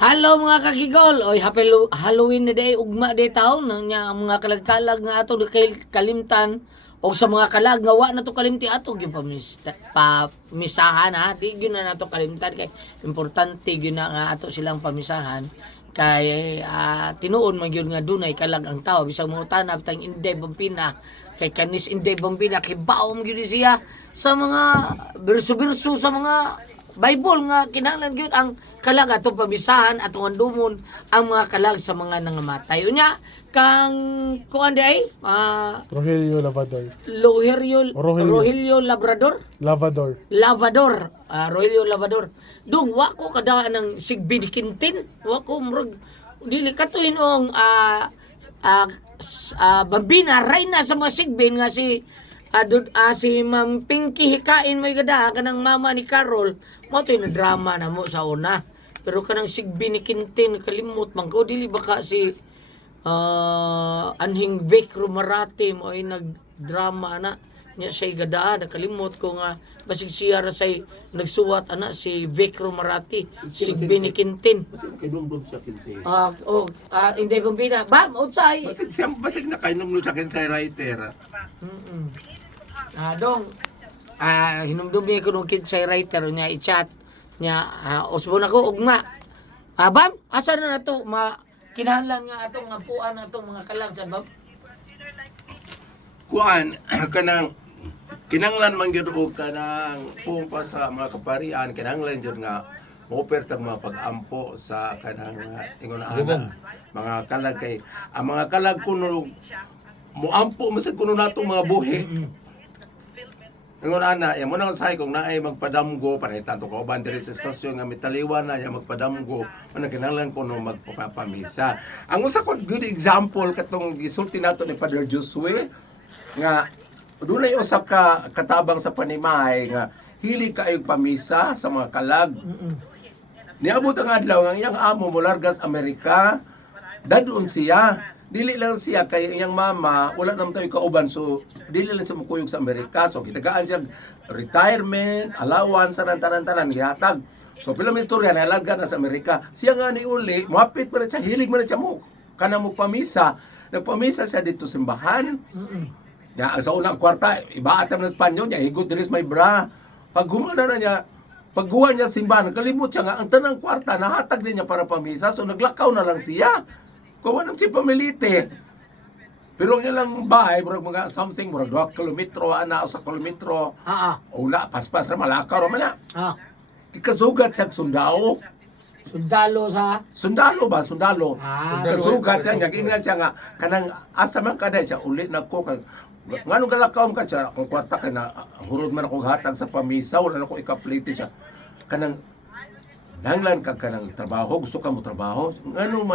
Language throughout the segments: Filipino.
Hello mga kakigol, oy happy Halloween na day ugma day taon nang nya ang mga kalag-kalag nga ato kay kalimtan o sa mga kalag nga wa na to kalimti ato gyud pamisahan ha di gyud na nato kalimtan kay importante gyud na nga ato silang pamisahan kay tinuon man gyud nga dunay kalag ang tao bisag mo tanap tang Inday Bampina kay kanis Inday Bampina kay baom gyud siya sa mga berso-berso sa mga Bible nga kinahanglan gyud ang kalag atong pabisahan atong andumon ang mga kalag sa mga nangamatay. Unya kang kuan di ay Rogelio Lavador. Rogelio Labrador. Lavador. Lavador. Rogelio Lavador. Dung wa ko kada ng Sigbi ni Quintin. Wa ko murag dili katuin ong Bambina Reyna sa mga Sigbin nga si si Ma'am Pinky hikain may gada kanang mama ni Carol mo to yung drama na mo sa una pero kanang Sigbi ni Quintin kalimot man ko dili baka si Anhing Vic Romarate mo ay nagdrama na niya siya gada nakalimot ko nga basig siya ra say nagsuwat ana si Vic Romarate Sigbi ni Quintin Basig kainom sa kinsay. Inday Bampina bam utsay Basig na kainom sa kinsay writer. Dong, hinumdum niya ko nung kinsay writer niya i-chat niya, usbon ako, ugma. Bam, asa na na to? Kinahanglan nga atong apuan atong mga kalag, saan bam? Kuan kanang kinanglan man gyud og kanang pumpa sa mga kaparian kinanglan gyud nga offer tag mga pag-ampo sa kanang ingon ana mga kalag kay ang mga kalag kuno moampo masag kuno nato mga buhi. Ingon ana, ya mo nang say kung naay magpadamgo para tanto ko ban diri sa estasyon nga mitaliwan na ya magpadamgo, ano kinahanglan ko no magpapamisa. Ang usa ko good example katong gisulti nato ni Father Josue nga dunay usa ka katabang sa panimay nga hili kaayog pamisa sa mga kalag. Niabot ang adlaw nga iyang amo molargas Amerika, dadun siya. Dili lang siya kay iyang mama, wala naman tayo kauban, so dili lang siya mukuyog sa Amerika. So kitagaan siya retirement, allowance, tanan-tanan, gihatag. So pila may istorya na alaga na sa Amerika. Siya nga ni uli, muapit pa rin siya, hilig mo rin siya mo. Kana mo pamisa. Nagpamisa siya dito simbahan. Ya, sa unang kwarta, ibaat na Espanyol niya, higot diris may bra. Pag gumana na niya, pagguha niya simbahan, kalimot siya nga, ang tanang kwarta, nahatag din niya para pamisa. So naglakaw na lang siya. Kuha naman siya pamilite. Pero ang ilang bahay, murag mga something, murag 2 kilometro, ana, o sa kilometro. Ula, paspas na malakaw naman na. Ikasugat siya sundao. Sundalo sa? Sundalo ba? Sundalo. Ikasugat siya, nag-ingat siya nga, kanang asa man kada siya, ulit na ko, nganong galakaw ka siya, kung kwarta ka na, hurod man akong hatag sa pamisa, wala na akong ikaplite siya. Kanang, nanglan ka kanang trabaho, gusto ka mo trabaho. Ngano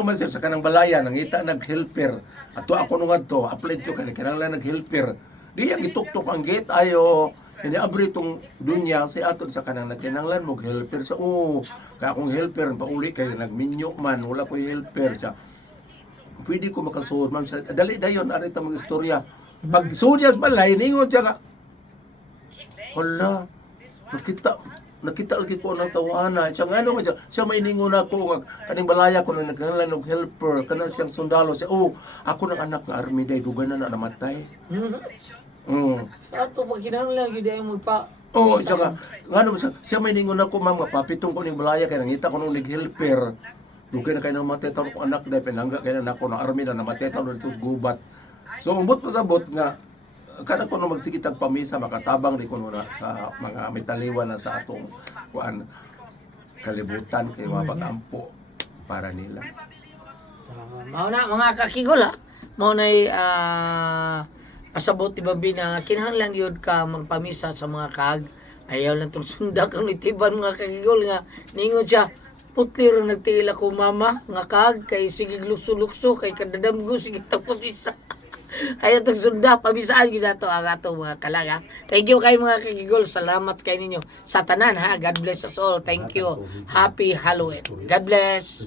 man siya sa kanang balaya nangita nag-helper. Ato ako nung adto, apply ko kanang kinahanglan nag-helper. Di yang gituktok ang gate ayo. Ini abri tong dunya si aton sa kanang nagkinahanglan mo helper sa kaya akong helper pauli kay nagminyo man wala ko helper siya. Pwede ko makasuod man sa dali dayon ari ta mga istorya. Pag sudyas balay ningon siya ka. Hala, nakita lagi ko ng tawanan. Siya nga naman siya may ningon ako nga kaning balaya ko nang nagkanlan og helper kanang siyang sundalo siya. Ako ng anak nga army day dugan na namatay. Sa ato pag kinahanglan gyud ay magpa Siya nga naman siya may ningon ako ma'am papitong ko ning balaya kay nangita ko nung nag-helper. Dugan na kay nang matetaw ko anak day pinangga kay anak ko ng army na namatay taw dito sa gubat. So umbot pasabot nga kana ko no magsigitag pamisa makatabang di ko na sa mga metaliwan na sa atong kuan kalibutan kay mga pag-ampo para nila. Mao na mga kakigol mao nay pasabot ti Bambina kinahanglan yun ka magpamisa sa mga kag ayaw lang tong sunda kang itiban mga kakigol nga ningon siya putlir nagtiil ako mama nga kag kay sige lukso-lukso kay kadadamgo sige tapos isa. Ayaw itong sunda, pabisaan yun na ito ang ato mga kalag. Thank you kayo mga kakigol. Salamat kayo ninyo sa tanan ha. God bless us all. Thank you. Happy Halloween. God bless.